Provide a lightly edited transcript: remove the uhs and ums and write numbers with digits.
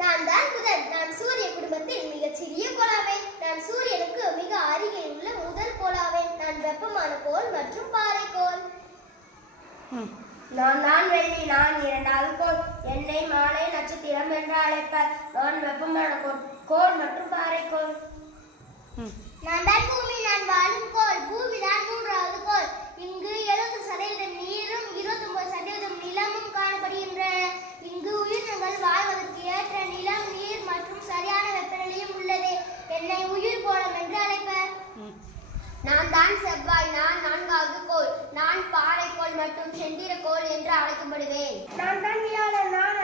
நான் தான் புதன். நான் சூரிய குடும்பத்தில் மிகச் சிறிய கோளாவேன். நான் சூரியனுக்கு மிக அருகில் உள்ள முதல் கோளாவேன். நான் வெப்பமான கோள் மற்றும் பாறைக்கோள். நான் தான் வெள்ளி. நான் இரண்டாவது கோள். என்னை மாலை நட்சத்திரம் என்று அழைப்பர். நான் வெப்பமான கோள் மற்றும் பாறைக்கோள். நான் தான் பூமி. நான் வாழும் கோள். பூமி தான் மூன்றாவது கோள். இங்கு 70% நீரும் 29% நிலமும் காணப்படுகின்றன. இங்கு உயிரினங்கள் வாழ்வதற்கு ஏற்ற நிலம், நீர் மற்றும் சரியான வெப்பநிலையும் உள்ளது. என்னை உயிர் கோளம் என்று அழைப்பர். நான் தான் செவ்வாய். நான் நான்காவது கோள். நான் பாறைக்கோள் மற்றும் செந்திரக்கோள் என்று அழைக்கப்படுவேன். நான் தான் வியாழன். நான்